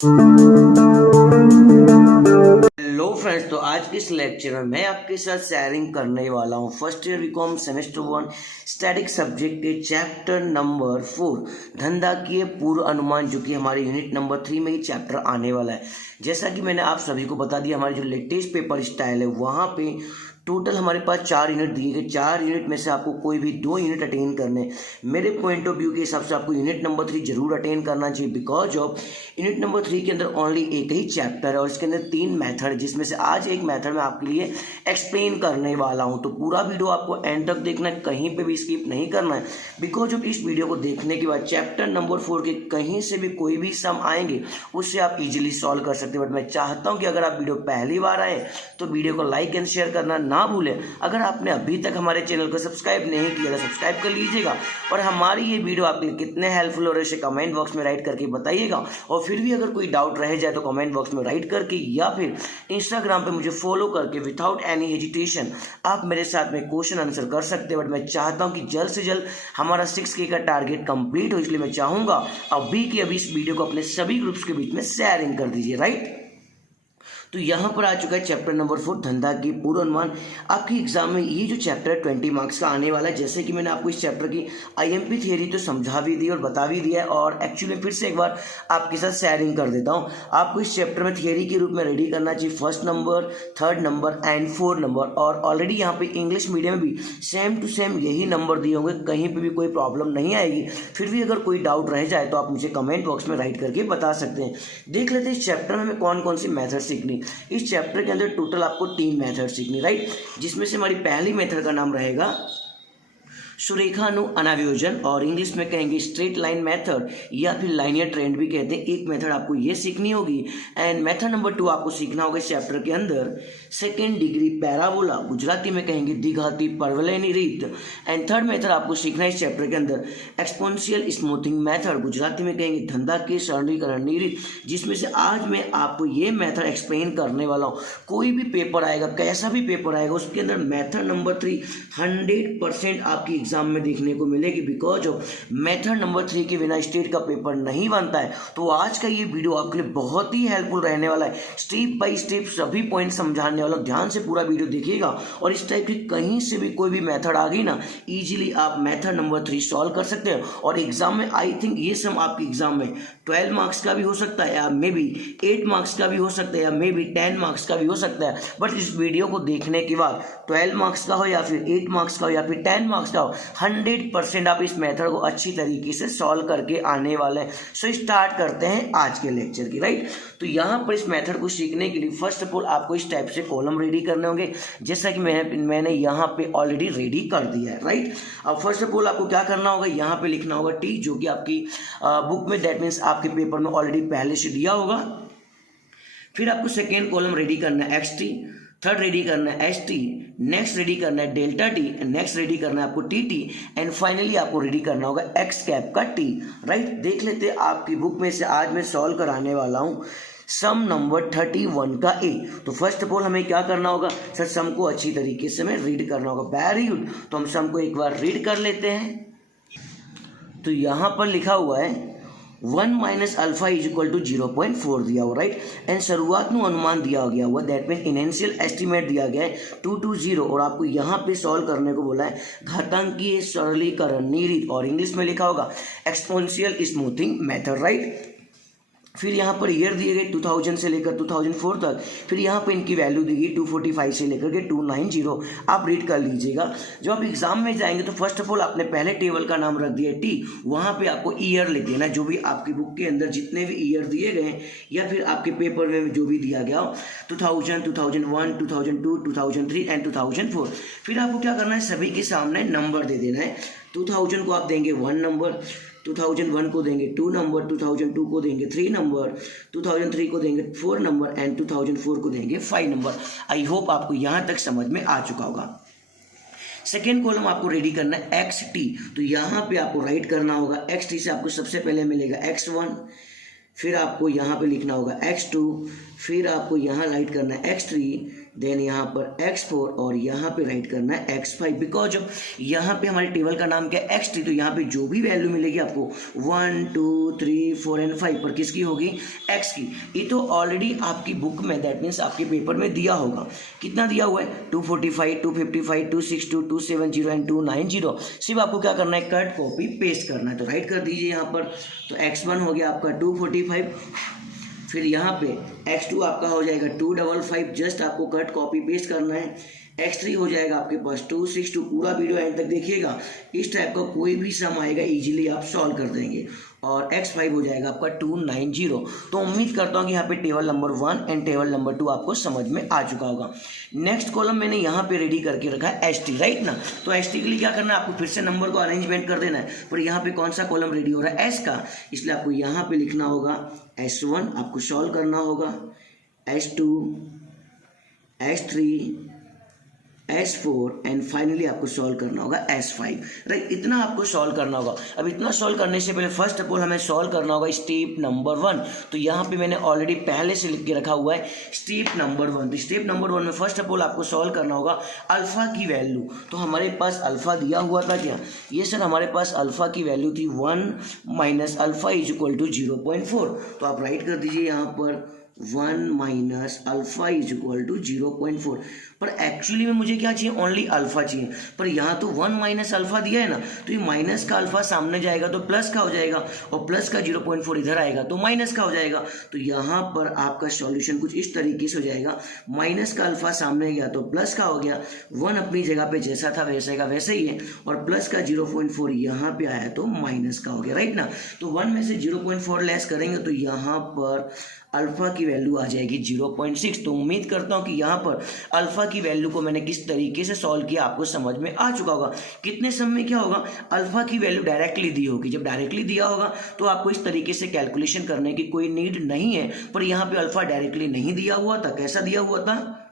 Hello friends, तो आज के इस लेक्चर में मैं आपके साथ शेयरिंग करने वाला हूं first year BCom semester 1 static subject के चैप्टर नंबर 4 धनदाकीय पूर्व अनुमान, जो कि हमारे यूनिट नंबर 3 में ही चैप्टर आने वाला है। जैसा कि मैंने आप सभी को बता दिया, हमारे जो लेटेस्ट पेपर स्टाइल है वहाँ पे टोटल हमारे पास 4 यूनिट दिए गए। 4 यूनिट में से आपको कोई भी 2 यूनिट अटेंड करने। मेरे पॉइंट ऑफ व्यू के हिसाब से आपको यूनिट नंबर 3 जरूर अटेंड करना चाहिए, बिकॉज ऑफ यूनिट नंबर 3 के अंदर ओनली एक ही चैप्टर है और इसके अंदर 3 मेथड है, जिसमें से आज एक मेथड मैं आपके लिए एक्सप्लेन करने वाला हूं। तो पूरा वीडियो आपको एंड तक देखना है, कहीं पे भी स्किप नहीं करना है, बिकॉज ऑफ इस वीडियो को देखने के बाद चैप्टर नंबर 4 के कहीं से भी कोई भी सम आएंगे उससे आप इजीली सॉल्व कर सकते हैं। बट मैं चाहता हूं कि अगर आप वीडियो पहली बार आए तो वीडियो को लाइक एंड शेयर करना ना भूलें। अगर आपने अभी तक हमारे चैनल को सब्सक्राइब नहीं किया तो सब्सक्राइब कर लीजिएगा और हमारी ये वीडियो आपके लिए कितने हेल्पफुल हो रहे हैं कमेंट बॉक्स में राइट करके बताइएगा। और फिर भी अगर कोई डाउट रह जाए तो कमेंट बॉक्स में राइट करके या फिर इंस्टाग्राम पे मुझे फॉलो करके विदाउट एनी हेजिटेशन आप मेरे साथ में क्वेश्चन आंसर कर सकते हैं। बट मैं चाहता हूं कि जल्द से जल्द हमारा 6K का टारगेट कंप्लीट हो, इसलिए मैं चाहूंगा अभी के अभी इस वीडियो को अपने सभी ग्रुप्स के बीच में शेयरिंग कर दीजिए। राइट, तो यहाँ पर आ चुका है चैप्टर नंबर 4 धंधा की पूर्व अनुमान। आपकी एग्जाम में ये जो चैप्टर है 20 मार्क्स का आने वाला है। जैसे कि मैंने आपको इस चैप्टर की IMP थियरी तो समझा भी दी और बता भी दिया है, और एक्चुअली फिर से एक बार आपके साथ शेयरिंग कर देता हूँ। आपको इस चैप्टर में थियरी के रूप में रेडी करना चाहिए 1st number, 3rd number and 4th number. और ऑलरेडी यहाँ पे इंग्लिश मीडियम में भी सेम टू सेम यही नंबर दिए होंगे, कहीं पर भी कोई प्रॉब्लम नहीं आएगी। फिर भी अगर कोई डाउट रह जाए तो आप मुझे कमेंट बॉक्स में राइट करके बता सकते हैं। देख लेते हैं इस चैप्टर में हमें कौन कौन सी मेथड सीखनी। इस चैप्टर के अंदर टोटल आपको 3 मेथड सीखनी, राइट, जिसमें से हमारी पहली मेथड का नाम रहेगा सुरेखानु अनाव्योजन, और इंग्लिश में कहेंगे स्ट्रेट लाइन मेथड या फिर लाइनियर ट्रेंड भी कहते हैं। एक मेथड आपको ये सीखनी होगी। एंड मेथड नंबर 2 आपको सीखना होगा इस चैप्टर के अंदर 2nd डिग्री पैराबोला, गुजराती में कहेंगे द्विघाती परवलयनी रीत। एंड 3rd मेथड आपको सीखना है इस चैप्टर के अंदर एक्सपोनेंशियल स्मूथिंग मेथड, गुजराती में कहेंगे धंधा की सरलीकरण रीत, जिसमें से आज मैं आपको ये मेथड एक्सप्लेन करने वाला हूँ। कोई भी पेपर आएगा, कैसा भी पेपर आएगा, उसके अंदर मेथड नंबर 3 100% आपकी एग्जाम में देखने को मिलेगी, बिकॉज ऑफ मेथड नंबर 3 के बिना स्टेट का पेपर नहीं बनता है। तो आज का ये वीडियो आपके लिए बहुत ही हेल्पफुल रहने वाला है, स्टेप बाय स्टेप सभी पॉइंट समझाने वाला। ध्यान से पूरा वीडियो देखिएगा और इस टाइप की कहीं से भी कोई भी मेथड आ गई ना, इजीली आप मेथड नंबर 3 सॉल्व कर सकते हैं। और एग्जाम में आई थिंक ये सम आपके एग्जाम में 12 मार्क्स का भी हो सकता है, या मे बी 8 मार्क्स का भी हो सकता है, या मे बी 10 मार्क्स का भी हो सकता है। बट इस वीडियो को देखने के बाद 12 मार्क्स का हो या फिर 8 मार्क्स का हो या फिर 10 मार्क्स का हो, 100% आप इस मेथड को अच्छी तरीके से सॉल्व करके आने वाले हैं। सो स्टार्ट करते हैं आज के लेक्चर की। राइट, तो यहाँ पर इस मेथड को सीखने के लिए फर्स्ट ऑफ ऑल आपको इस टाइप से कॉलम रेडी करने होंगे, जैसा कि मैंने यहाँ पे ऑलरेडी रेडी कर दिया है। राइट, अब फर्स्ट ऑफ ऑल आपको क्या करना होगा, यहाँ पे लिखना होगा टी, जो कि आपकी बुक में दैट मीन्स आपके पेपर में ऑलरेडी पहले से दिया होगा। फिर आपको सेकेंड कॉलम रेडी करना है XT, थर्ड रेडी करना है ST, नेक्स्ट रेडी करना है डेल्टा T, नेक्स्ट रेडी करना है आपको TT, एंड फाइनली आपको रेडी करना होगा X कैप का T। राइट, देख लेते हैं आपकी बुक में से आज मैं सॉल्व कराने वाला हूं सम नंबर 31 का A। तो फर्स्ट ऑफ ऑल हमें क्या करना होगा सर, सम को अच्छी तरीके से हमें रीड करना होगा। वेरी गुड, तो हम सम को एक बार रीड कर लेते हैं। तो यहां पर लिखा हुआ है 1 minus alpha is equal to 0.4 दिया हुआ, राइट। एंड शुरुआत में अनुमान दिया गया हुआ, दैट मीन इनिशियल एस्टिमेट दिया गया है 220, और आपको यहाँ पे सॉल्व करने को बोला है घातांकीय सरलीकरण रीत, और इंग्लिश में लिखा होगा एक्सपोनेंशियल स्मूथिंग मेथड। राइट, फिर यहाँ पर ईयर दिए गए 2000 से लेकर 2004 तक, फिर यहाँ पर इनकी वैल्यू दी गई 245 से लेकर के 290। आप रीड कर लीजिएगा। जब आप एग्जाम में जाएंगे तो फर्स्ट ऑफ ऑल आपने पहले टेबल का नाम रख दिया T, वहाँ पे आपको ईयर लिख देना, जो भी आपकी बुक के अंदर जितने भी ईयर दिए गए हैं या फिर आपके पेपर में जो भी दिया गया हो, 2000, 2001, 2002, 2003 एंड 2004। फिर आपको क्या करना है, सभी के सामने नंबर दे देना है। 2000 को आप देंगे 1 नंबर, 2001 को देंगे 2 नंबर, 2002 को देंगे 3 नंबर, 2003 को देंगे 4 नंबर एंड 2004 को देंगे 5 नंबर। आई होप आपको यहाँ तक समझ में आ चुका होगा। सेकेंड कॉलम आपको रेडी करना है XT, तो यहाँ पे आपको राइट करना होगा XT से आपको सबसे पहले मिलेगा X1, फिर आपको यहाँ पे लिखना होगा X2, फिर आपको यहाँ राइट करना है X3, देन यहाँ पर x4 और यहाँ पे राइट करना है x5, बिकॉज यहाँ पे हमारे टेबल का नाम क्या है x3, तो यहाँ पे जो भी वैल्यू मिलेगी आपको 1 2 3 4 एंड 5 पर किसकी होगी, x की। ये तो ऑलरेडी आपकी बुक में, दैट मीन्स आपके पेपर में दिया होगा। कितना दिया हुआ है, 245 255 262 270 एंड 290। सिर्फ आपको क्या करना है, कट कॉपी पेस्ट करना है। तो राइट कर दीजिए यहाँ पर। तो x1 हो गया आपका 245, फिर यहाँ पे x2 आपका हो जाएगा 255, जस्ट आपको कट कॉपी पेस्ट करना है। x3 हो जाएगा आपके पास 262। पूरा वीडियो एंड तक देखिएगा, इस टाइप का कोई भी सम आएगा इजीली आप सॉल्व कर देंगे। और x5 हो जाएगा आपका 290। तो उम्मीद करता हूँ कि यहाँ पे table number 1 and table number 2 आपको समझ में आ चुका होगा। नेक्स्ट कॉलम मैंने यहाँ पे रेडी करके रखा है st, राइट ना। तो st के लिए क्या करना है, आपको फिर से नंबर को अरेंजमेंट कर देना है। पर यहाँ पे कौन सा कॉलम रेडी हो रहा है, s का, इसलिए आपको यहाँ पे लिखना होगा s1, आपको सॉल्व करना होगा s2 s3 S4 and finally आपको सॉल्व करना होगा S5, राइट। इतना आपको सॉल्व करना होगा। अब इतना सॉल्व करने से पहले फर्स्ट ऑफ ऑल हमें सॉल्व करना होगा स्टेप नंबर 1। तो यहाँ पे मैंने ऑलरेडी पहले से लिख के रखा हुआ है स्टेप नंबर 1। तो स्टेप नंबर 1 में फर्स्ट ऑफ ऑल आपको सॉल्व करना होगा अल्फा की वैल्यू। तो हमारे पास अल्फा दिया हुआ था क्या, ये सर हमारे पास अल्फा की वैल्यू थी 1 minus alpha is equal to 0.4। तो आप राइट कर दीजिए यहाँ पर 1 minus alpha is equal to 0.4। पर एक्चुअली में मुझे क्या चाहिए, ओनली अल्फा चाहिए। पर यहाँ तो 1 माइनस अल्फा दिया है ना, तो ये माइनस का अल्फा सामने जाएगा तो प्लस का हो जाएगा, और प्लस का 0.4 इधर आएगा तो माइनस का हो जाएगा। तो यहाँ पर आपका सॉल्यूशन कुछ इस तरीके से हो जाएगा, माइनस का अल्फा सामने गया तो प्लस का हो गया, 1 अपनी जगह पे जैसा था वैसे का वैसे ही है, और प्लस का 0.4 यहाँ पे आया तो माइनस का हो गया, राइट ना। तो 1 में से 0.4 लेस करेंगे तो यहाँ पर अल्फा की वैल्यू आ जाएगी 0.6। तो उम्मीद करता हूँ कि यहाँ पर अल्फा की वैल्यू को मैंने किस तरीके से सॉल्व किया आपको समझ में आ चुका होगा। कितने सम में क्या होगा, अल्फा की वैल्यू डायरेक्टली दी होगी। जब डायरेक्टली दिया होगा तो आपको इस तरीके से कैलकुलेशन करने की कोई नीड नहीं है। पर यहाँ पे अल्फा डायरेक्टली नहीं दिया हुआ था, कैसा दिया हुआ था,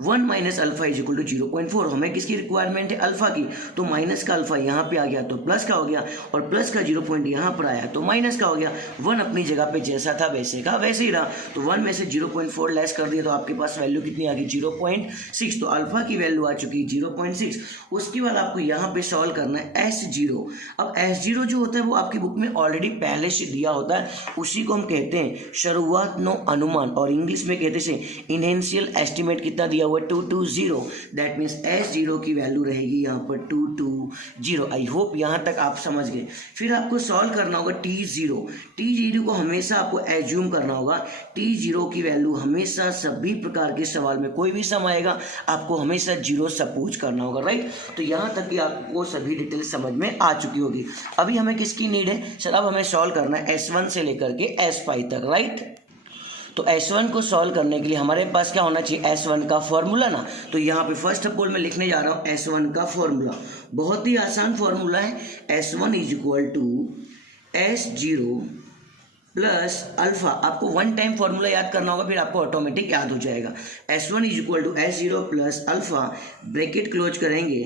1 minus alpha is equal to 0.4। हमें किसकी रिक्वायरमेंट है, अल्फा की। तो माइनस का अल्फा यहाँ पे आ गया तो प्लस का हो गया, और प्लस का 0 पॉइंट यहाँ पर आया तो माइनस का हो गया। 1 अपनी जगह पे जैसा था वैसे का वैसे ही रहा। तो 1 में से 0.4 लेस कर दिया तो आपके पास वैल्यू कितनी आ गई, 0.6। तो अल्फा की वैल्यू आ चुकी है 0.6। उसके बाद आपको यहाँ पे सॉल्व करना है S0। अब S0 जो होता है वो आपकी बुक में ऑलरेडी पहले से दिया होता है, उसी को हम कहते हैं शुरुआत नो अनुमान, और इंग्लिश में कहते हैं इनिशियल एस्टिमेट। कितना दिया हुआ 220, दैट मीन्स S0 की वैल्यू रहेगी यहाँ पर 220। आई होप यहाँ तक आप समझ गए। फिर आपको सॉल्व करना होगा T0 को हमेशा आपको एज्यूम करना होगा। T0 की वैल्यू हमेशा सभी प्रकार के सवाल में कोई भी सम आएगा आपको हमेशा 0 सपोज करना होगा, राइट। तो यहाँ तक कि आपको सभी डिटेल समझ में आ चुकी होगी। अभी हमें किसकी नीड है सर, अब हमें सॉल्व करना है S1 से लेकर के S5 तक, राइट। तो S1 को सॉल्व करने के लिए हमारे पास क्या होना चाहिए, S1 का फॉर्मूला ना। तो यहाँ पे फर्स्ट ऑफ ऑल मैं लिखने जा रहा हूँ S1 का फॉर्मूला। बहुत ही आसान फॉर्मूला है, S1 is equal to S0 plus alpha. आपको 1 टाइम फॉर्मूला याद करना होगा, फिर आपको ऑटोमेटिक याद हो जाएगा। S1 is equal to S0 plus alpha, bracket close करेंगे,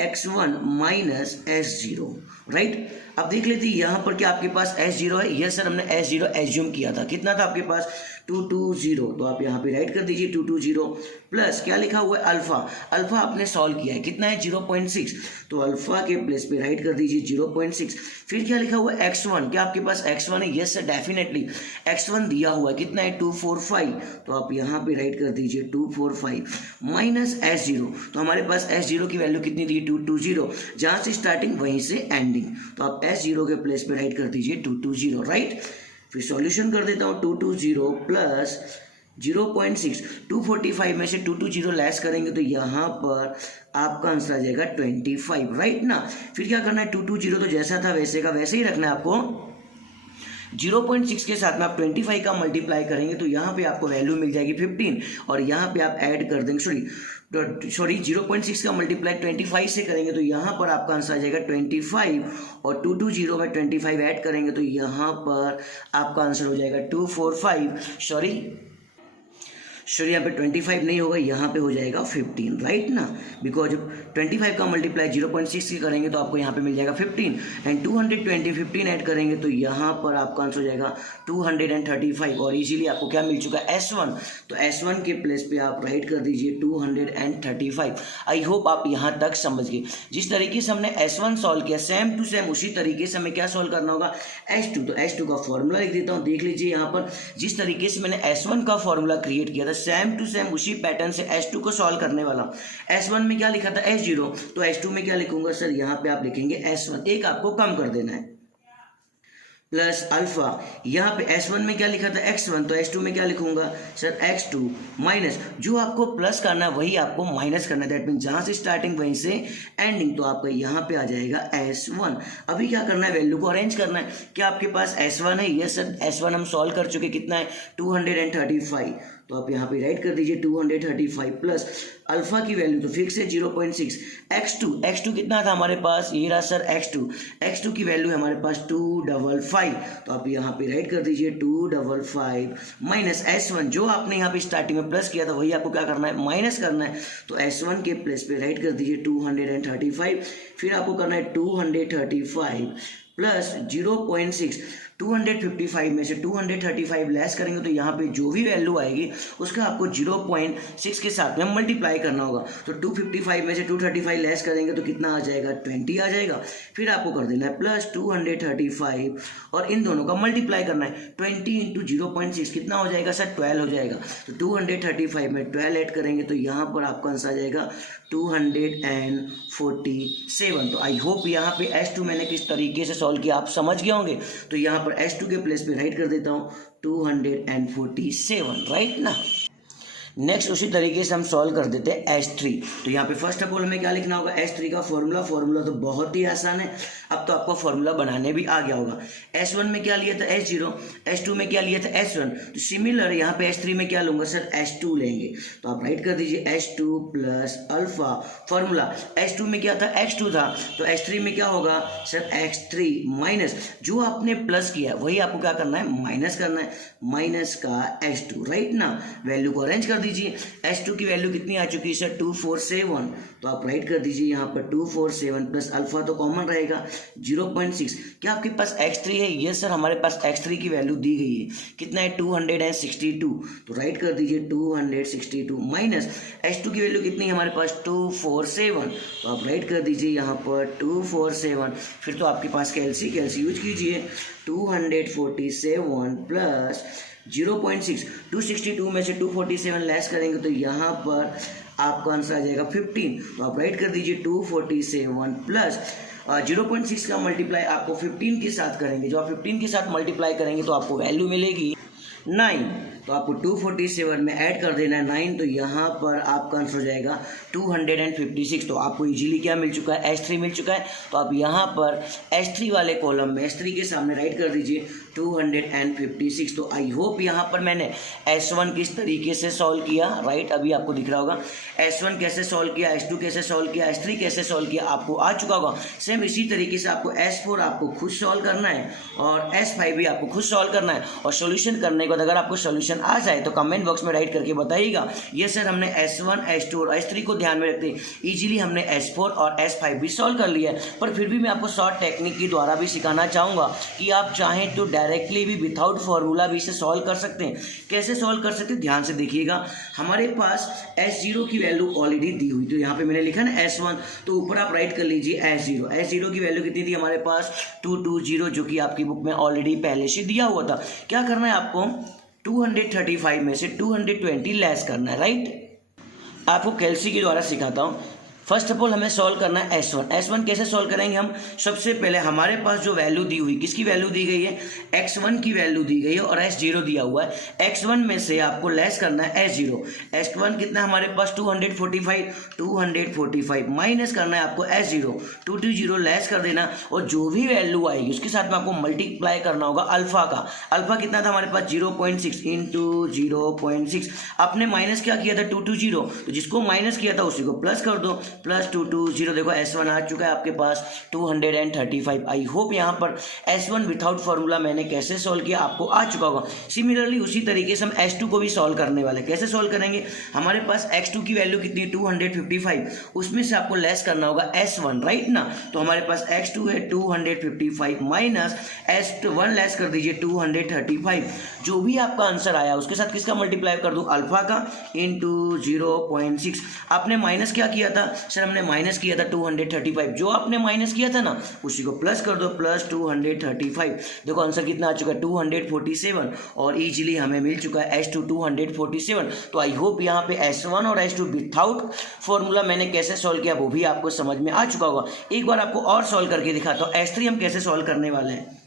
x1 माइनस S0, राइट। अब देख लेते हैं यहाँ पर क्या आपके पास S0 है। यस सर, हमने S0 एज्यूम किया था। कितना था आपके पास, 220। तो आप यहाँ पे राइट कर दीजिए 220 प्लस क्या लिखा हुआ है, अल्फा। अल्फा आपने सॉल्व किया है, कितना है 0.6। तो अल्फा के प्लेस पे राइट कर दीजिए 0.6। फिर क्या लिखा हुआ है x1, क्या आपके पास x1 है। यस सर, डेफिनेटली x1 दिया हुआ है, कितना है 245। तो आप यहाँ पे राइट कर दीजिए 245 माइनस S0। तो हमारे पास S0 की वैल्यू कितनी दी, 220। जहाँ से स्टार्टिंग वहीं से एंडिंग। तो आप S0 के प्लेस पे राइट कर दीजिए 220, राइट। फिर सॉल्यूशन कर देता हूँ, 220 प्लस 0.6, 245 में से 220 लेस करेंगे तो यहाँ पर आपका आंसर आ जाएगा 25, राइट ना। फिर क्या करना है, 220 तो जैसा था वैसे का वैसे ही रखना है आपको। 0.6 के साथ में आप 25 का मल्टीप्लाई करेंगे तो यहाँ पे आपको वैल्यू मिल जाएगी 15, और यहाँ पे आप ऐड कर देंगे, सॉरी 0.6 का मल्टीप्लाई 25 से करेंगे तो यहाँ पर आपका आंसर आ जाएगा 25, और 220 में 25 ऐड करेंगे तो यहाँ पर आपका आंसर हो जाएगा 245, सॉरी सॉरी यहाँ पे 25 नहीं होगा, यहाँ पे हो जाएगा 15, राइट ना, बिकॉज 25 का मल्टीप्लाई 0.6 से करेंगे तो आपको यहाँ पे मिल जाएगा 15 एंड 220 15 ऐड करेंगे तो यहाँ पर आपका आंसर हो जाएगा 235 और इजीली आपको क्या मिल चुका है S1। तो S1 के प्लेस पे आप राइट कर दीजिए 235। आई होप आप यहाँ तक समझ गए। जिस तरीके से हमने S1 सॉल्व किया सेम टू सेम उसी तरीके से हमें क्या सॉल्व करना होगा S2। तो S2 का फॉर्मूला लिख देता हूँ, देख लीजिए यहाँ पर जिस तरीके से मैंने S1 का फॉर्मूला क्रिएट किया था सेम टू सेम उसी पैटर्न से S2 को सॉल्व करने वाला। S1 में क्या लिखा था S0, तो S2 में क्या लिखूंगा सर, यहाँ पे आप लिखेंगे S1, एक आपको कम कर देना है, प्लस अल्फा। यहाँ पे S1 में क्या लिखा था X1, तो S2 में क्या लिखूंगा सर X2 माइनस, जो आपको प्लस करना है वही आपको माइनस करना है, दैट मीन जहाँ से स्टार्टिंग वहीं से एंडिंग, तो आपका यहाँ पे आ जाएगा S1। अभी क्या करना है, वैल्यू को अरेंज करना है। क्या आपके पास S1 है? यस सर, S1 हम सॉल्व कर चुके, कितना है 235, तो आप यहाँ पे राइट कर दीजिए 235 प्लस अल्फा की वैल्यू तो फिक्स है 0.6, x2 कितना था हमारे पास, ये रहा सर x2 की वैल्यू है हमारे पास 255, तो आप यहाँ पे राइट कर दीजिए 255 माइनस S1, जो आपने यहाँ पे स्टार्टिंग में प्लस किया था वही आपको क्या करना है, माइनस करना है। तो S1 के प्लेस पे राइट कर दीजिए 235, फिर आपको करना है 235 प्लस 0.6, 255 में से 235 लेस करेंगे तो यहाँ पे जो भी वैल्यू आएगी उसका आपको 0.6 के साथ में मल्टीप्लाई करना होगा। तो 255 में से 235 लेस करेंगे तो कितना आ जाएगा, 20 आ जाएगा। फिर आपको कर देना है प्लस 235 और इन दोनों का मल्टीप्लाई करना है, 20 इंटू 0.6 कितना हो जाएगा सर, 12 हो जाएगा। तो 235 में 12 ऐड करेंगे तो यहाँ पर आपका आंसर आ जाएगा 247। तो आई होप यहाँ पे S2 मैंने किस तरीके से सॉल्व किया आप समझ गए होंगे। तो यहाँ पर S2 के प्लेस पे राइट कर देता हूँ 247, राइट ना। नेक्स्ट उसी तरीके से हम सॉल्व कर देते हैं S3। तो यहाँ पे फर्स्ट ऑफ ऑल हमें क्या लिखना होगा, S3 का फॉर्मूला तो बहुत ही आसान है, अब तो आपको फॉर्मूला बनाने भी आ गया होगा। S1 में क्या लिया था S0, S2 में क्या लिया था S1, तो सिमिलर यहाँ पे S3 में क्या लूंगा सर, S2 लेंगे। तो आप राइट कर दीजिए S2 plus alpha, formula S2 में क्या था X2 था, तो S3 में क्या होगा सर X3 माइनस, जो आपने प्लस किया वही आपको क्या करना है, माइनस करना है, माइनस का S2, राइट ना। वैल्यू को अरेंज कर दीजिए, S2 की वैल्यू कितनी आ चुकी है सर 247, तो आप राइट कर दीजिए यहाँ पर 247 प्लस अल्फा तो कॉमन रहेगा 0.6। क्या आपके पास X3 है? यस सर, हमारे पास X3 की वैल्यू दी गई है, कितना है 262, तो राइट कर दीजिए 262 माइनस S2 की वैल्यू कितनी है हमारे पास 247, तो आप राइट कर दीजिए यहाँ पर 247। फिर तो आपके पास कैल्सी यूज कीजिए, 247 प्लस 0.6, 262 में से 247 लेस करेंगे तो यहाँ पर आपका आंसर आ जाएगा 15, तो आप राइट कर दीजिए 247 प्लस 0.6 का मल्टीप्लाई आपको 15 के साथ करेंगे, जो आप 15 के साथ मल्टीप्लाई करेंगे तो आपको वैल्यू मिलेगी 9, तो आपको 247 में ऐड कर देना है 9, तो यहाँ पर आपका आंसर हो जाएगा 256। तो आपको इजीली क्या मिल चुका है, S3 मिल चुका है। तो आप यहाँ पर S3 वाले कॉलम में S3 के सामने राइट कर दीजिए 256। तो आई होप यहाँ पर मैंने S1 किस तरीके से सॉल्व किया, राइट, अभी आपको दिख रहा होगा S1 कैसे सॉल्व किया, S2 कैसे सॉल्व किया, S3 कैसे सॉल्व किया, आपको आ चुका होगा। सेम इसी तरीके से आपको S4 आपको खुद सॉल्व करना है और S5 भी आपको खुद सॉल्व करना है। और सोल्यूशन करने के बाद अगर आपको सोल्यूशन आ जाए तो कमेंट बॉक्स में राइट करके बताइएगा ये सर हमने S1, S2 और S3 को ध्यान में रखते इजीली हमने S4 और S5 भी सॉल्व कर लिया है। पर फिर भी मैं आपको शॉर्ट टेक्निक के द्वारा भी सिखाना चाहूँगा कि आप चाहें तो डायरेक्टली भी विदाउट फार्मूला भी इसे सॉल्व कर सकते हैं। कैसे सॉल्व कर सकते हैं, ध्यान से देखिएगा। हमारे पास S0 की वैल्यू ऑलरेडी दी हुई, तो यहाँ पे मैंने लिखा ना S1, तो ऊपर आप राइट कर लीजिए S0 की वैल्यू कितनी थी हमारे पास 220, जो कि आपकी बुक में ऑलरेडी पहले से दिया हुआ था। क्या करना है आपको 235 में से 220 लेस करना है, राइट। आपको कैल्सी के द्वारा सिखाता हूँ। फर्स्ट ऑफ ऑल हमें सॉल्व करना है S1 कैसे सॉल्व करेंगे हम, सबसे पहले हमारे पास जो वैल्यू दी हुई, किसकी वैल्यू दी गई है, X1 की वैल्यू दी गई है और S0 दिया हुआ है। X1 में से आपको लेस करना है S0। S1 कितना हमारे पास 245 माइनस करना है आपको S0, 220 लेस कर देना और जो भी वैल्यू आएगी उसके साथ में आपको मल्टीप्लाई करना होगा अल्फा का। अल्फा कितना था हमारे पास 0.6 इंटू 0.6, आपने माइनस क्या किया था 220, तो जिसको माइनस किया था उसी को प्लस कर दो, प्लस 220, देखो S1 आ चुका है आपके पास 235। आई होप यहाँ पर S1 विथआउट फार्मूला मैंने कैसे सॉल्व किया आपको आ चुका होगा। सिमिलरली उसी तरीके से हम S2 को भी सॉल्व करने वाले हैं। कैसे सॉल्व करेंगे, हमारे पास x2 की वैल्यू कितनी 255, उसमें से आपको लेस करना होगा S1, राइट ना। तो हमारे पास x2 है 255 माइनस S1 लेस कर दीजिए 235। जो भी आपका आंसर आया उसके साथ किसका मल्टीप्लाई कर दूं, अल्फा का, इंटू 0.6। आपने माइनस क्या किया था सर, हमने माइनस किया था 235। जो आपने माइनस किया था ना उसी को प्लस कर दो, प्लस 235। देखो आंसर कितना आ चुका है 247, और इजीली हमें मिल चुका है S2 247। तो आई होप यहाँ पे S1 और S2 विथआउट फॉर्मूला मैंने कैसे सॉल्व किया वो भी आपको समझ में आ चुका होगा। एक बार आपको और सॉल्व करके दिखाता हूँ S3 हम कैसे सॉल्व करने वाले हैं।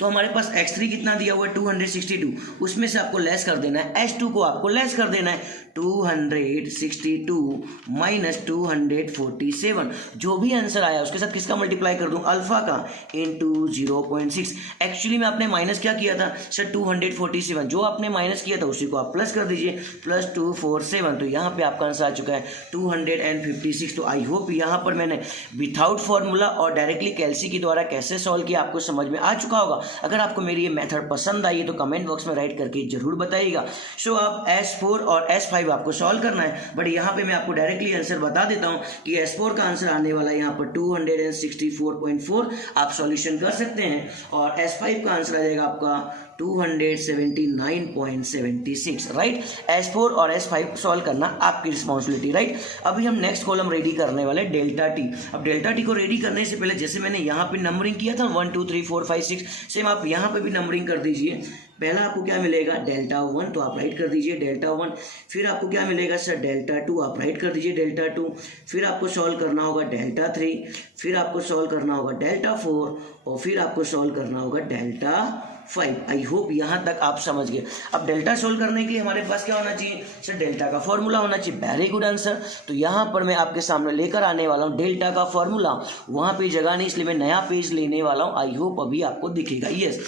तो हमारे पास x3 कितना दिया हुआ है 262, उसमें से आपको लेस कर देना है S2 को, आपको लेस कर देना है 262 माइनस 247। जो भी आंसर आया उसके साथ किसका मल्टीप्लाई कर दूं, अल्फा का, इंटू 0.6। एक्चुअली में आपने माइनस क्या किया था सर 247, जो आपने माइनस किया था उसी को आप प्लस कर दीजिए, प्लस 247। तो यहाँ पे आपका आंसर आ चुका है 256। तो आई होप यहाँ पर मैंने विथआउट फॉर्मूला और डायरेक्टली कैलसी के द्वारा कैसे सॉल्व किया आपको समझ में आ चुका होगा। अगर आपको मेरी ये मेथड पसंद आई तो कमेंट बॉक्स में राइट करके जरूर बताइएगा। सो अब S4 और S5 आपको सॉल्व करना है, बट यहाँ पे मैं आपको डायरेक्टली आंसर बता देता हूँ कि S4 का आंसर आने वाला है यहाँ पर 264.4, आप सॉल्यूशन कर सकते हैं, और S5 का आंसर आ जाएगा आपका 279.76, राइट। S4 और S5 सॉल्व करना आपकी रिस्पॉन्सिबिलिटी, राइट। अभी हम नेक्स्ट कॉलम रेडी करने वाले डेल्टा टी। अब डेल्टा टी को रेडी करने से पहले जैसे मैंने यहाँ पे नंबरिंग किया था 1 2 3 4 5 6, सेम आप यहाँ पे भी नंबरिंग कर दीजिए। पहला आपको क्या मिलेगा डेल्टा 1, तो आप राइट कर दीजिए डेल्टा 1। फिर आपको क्या मिलेगा सर डेल्टा 2, आप राइट कर दीजिए डेल्टा 2। फिर आपको सॉल्व करना होगा डेल्टा 3, फिर आपको सॉल्व करना होगा डेल्टा 4, और फिर आपको सॉल्व करना होगा डेल्टा 5। आई होप यहाँ तक आप समझ गए। अब डेल्टा सोल्व करने के लिए हमारे पास क्या होना चाहिए सर, डेल्टा का फॉर्मूला होना चाहिए। Very good answer. तो यहाँ पर मैं आपके सामने लेकर आने वाला हूँ डेल्टा का फॉर्मूला। वहाँ पे जगह नहीं इसलिए मैं नया पेज लेने वाला हूँ। आई होप अभी आपको दिखेगा। यस,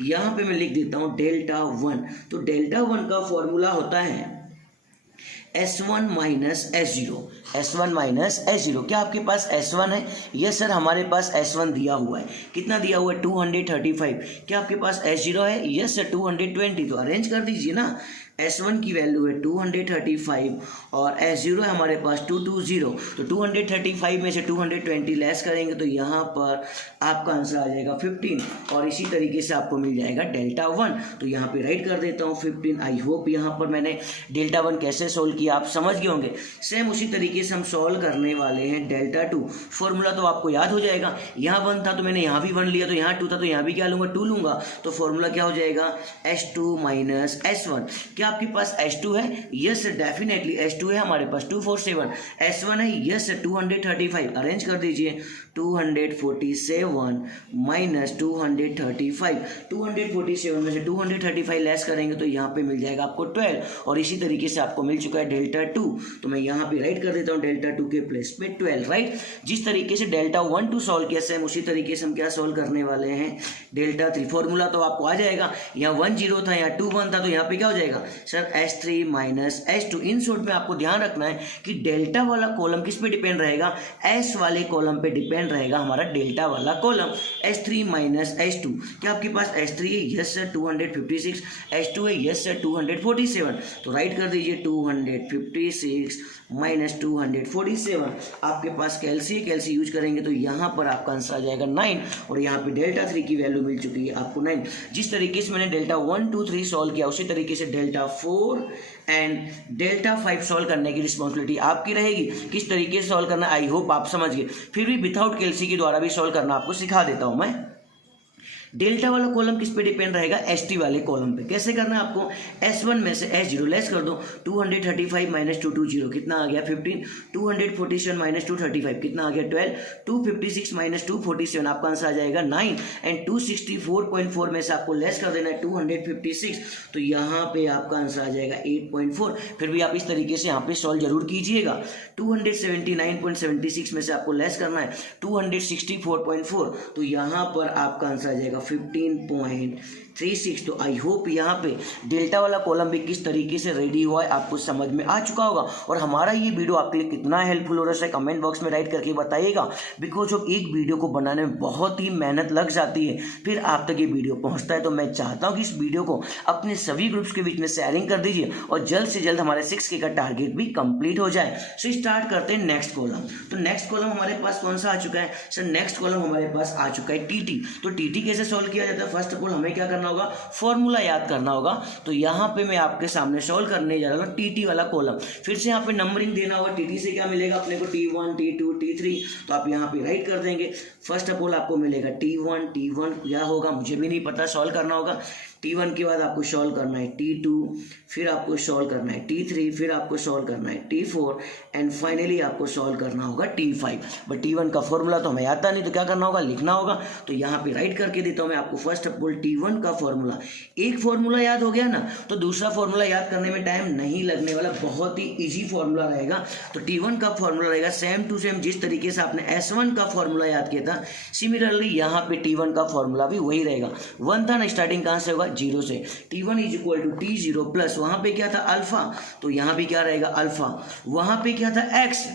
यहाँ पे मैं लिख देता हूँ डेल्टा 1। तो डेल्टा 1 का फॉर्मूला होता है S1 minus S0, S1 minus S0। क्या आपके पास S1 है? यस सर, हमारे पास S1 दिया हुआ है। कितना दिया हुआ है 235। क्या आपके पास S0 है? Yes sir 220। तो अरेंज कर दीजिए ना। S1 की वैल्यू है 235 और S0 है हमारे पास 220। तो 235 में से 220 लेस करेंगे तो यहाँ पर आपका आंसर आ जाएगा 15, और इसी तरीके से आपको मिल जाएगा डेल्टा 1। तो यहाँ पे राइट कर देता हूँ 15। आई होप यहाँ पर मैंने डेल्टा 1 कैसे सोल्व किया आप समझ गए होंगे। सेम उसी तरीके से हम सोल्व करने वाले हैं डेल्टा 2। फॉर्मूला तो आपको याद हो जाएगा। यहाँ 1 था तो मैंने यहाँ भी 1 लिया, तो यहाँ 2 था तो यहाँ भी क्या लूँगा 2 लूँगा। तो फॉर्मूला क्या हो जाएगा S2 माइनस S1। क्या आपके पास S2 है? यस डेफिनेटली S2 है हमारे पास 247। S1 है? यस 235। अरेंज कर दीजिए 247 माइनस 235। 247 में से 235 लेस करेंगे तो यहाँ पे मिल जाएगा आपको 12, और इसी तरीके से आपको मिल चुका है डेल्टा 2। तो मैं यहाँ पे राइट कर देता हूँ डेल्टा 2 के प्लेस पे 12, राइट। जिस तरीके से डेल्टा 1 2 सॉल्व किया सेम उसी तरीके से हम क्या सॉल्व करने वाले हैं डेल्टा 3। फॉर्मूला तो आपको आ जाएगा। यहाँ 1 0 था, यहाँ 2 1 था, तो यहाँ पे क्या हो जाएगा sir S3 minus S2। In short में आपको ध्यान रखना है कि डेल्टा वाला कॉलम किस पे डिपेंड रहेगा, S वाले कॉलम पे डिपेंड रहेगा हमारा डेल्टा वाला कॉलम। S3 minus S2। क्या आपके पास S3 है? Yes sir 256। S2 है? Yes sir 247। तो राइट कर दीजिए 256 माइनस 247। आपके पास कैल्सी यूज करेंगे तो यहाँ पर आपका आंसर आ जाएगा 9, और यहाँ पे डेल्टा 3 की वैल्यू मिल चुकी है आपको 9। जिस तरीके से मैंने डेल्टा 1 2 3 सॉल्व किया उसी तरीके से डेल्टा 4 एंड डेल्टा 5 सॉल्व करने की रिस्पॉन्सिबिलिटी आपकी रहेगी। किस तरीके से सॉल्व करना आई होप आप समझ गए। फिर भी विथआउट कैल्सी के द्वारा भी सॉल्व करना आपको सिखा देता हूँ मैं। डेल्टा वाला कॉलम किस पे डिपेंड रहेगा, ST वाले कॉलम पे। कैसे करना है आपको, S1 में से S0 लेस कर दो। 235 माइनस 220 कितना आ गया 15। 247 माइनस 235 कितना आ गया 12। 256 माइनस 247 आपका आंसर आ जाएगा 9, एंड 264.4 में से आपको लेस कर देना है 256, तो यहाँ पे आपका आंसर आ जाएगा 8.4। फिर भी आप इस तरीके से यहाँ पे सॉल्व जरूर कीजिएगा। 279.76 में से आपको लेस करना है 264.4, तो यहाँ पर आपका आंसर आ जाएगा 15.3। 36। तो आई होप यहाँ पे डेल्टा वाला कॉलम भी किस तरीके से रेडी हुआ है आपको समझ में आ चुका होगा। और हमारा ये वीडियो आपके लिए कितना हेल्पफुल हो रहा है कमेंट बॉक्स में राइट करके बताइएगा, बिकॉज ऑफ एक वीडियो को बनाने में बहुत ही मेहनत लग जाती है, फिर आप तक ये वीडियो पहुंचता है। तो मैं चाहता हूं कि इस वीडियो को अपने सभी ग्रुप्स के बीच में शेयरिंग कर दीजिए और जल्द से जल्द हमारे 6K का टारगेट भी कंप्लीट हो जाए। सो स्टार्ट करते हैं नेक्स्ट कॉलम। तो नेक्स्ट कॉलम हमारे पास कौन सा आ चुका है सर? नेक्स्ट कॉलम हमारे पास आ चुका है टीटी। तो टीटी कैसे सॉल्व किया जाता है? फर्स्ट ऑफ ऑल हमें क्या करना होगा, फॉर्मूला याद करना होगा। तो यहाँ पे मैं आपके सामने सॉल्व करने जा रहा हूँ टीटी वाला कॉलम। फिर से यहाँ पे नंबरिंग देना होगा। टीटी से क्या मिलेगा अपने को? T1 T2 T3। तो आप यहाँ पे राइट कर देंगे। फर्स्ट ऑफ ऑल आपको मिलेगा T1 क्या होगा मुझे भी नहीं पता, सॉल्व करना होगा। T1 के बाद आपको सॉल्व करना है T2, फिर आपको सॉल्व करना है T3, फिर आपको सॉल्व करना है T4 एंड फाइनली आपको सॉल्व करना होगा T5। बट T1 का फॉर्मूला तो हमें आता नहीं, तो क्या करना होगा, लिखना होगा। तो यहाँ पे राइट करके देता हूँ मैं आपको। फर्स्ट ऑफ ऑल T1 का फॉर्मूला, एक फॉर्मूला याद हो गया ना, तो दूसरा फॉर्मूला याद करने में टाइम नहीं लगने वाला, बहुत ही ईजी फॉर्मूला रहेगा। तो T1 का फॉर्मूला रहेगा सेम टू सेम जिस तरीके से आपने S1 का फॉर्मूला याद किया था, सिमिलरली यहाँ पे T1 का फॉर्मूला भी वही रहेगा। 1 था ना, स्टार्टिंग कहाँ से होगा, 0 से। T1 is equal to T0 plus वहां पे क्या था, अल्फा। तो यहां पे क्या रहेगा, अल्फा। वहां पे क्या था, x।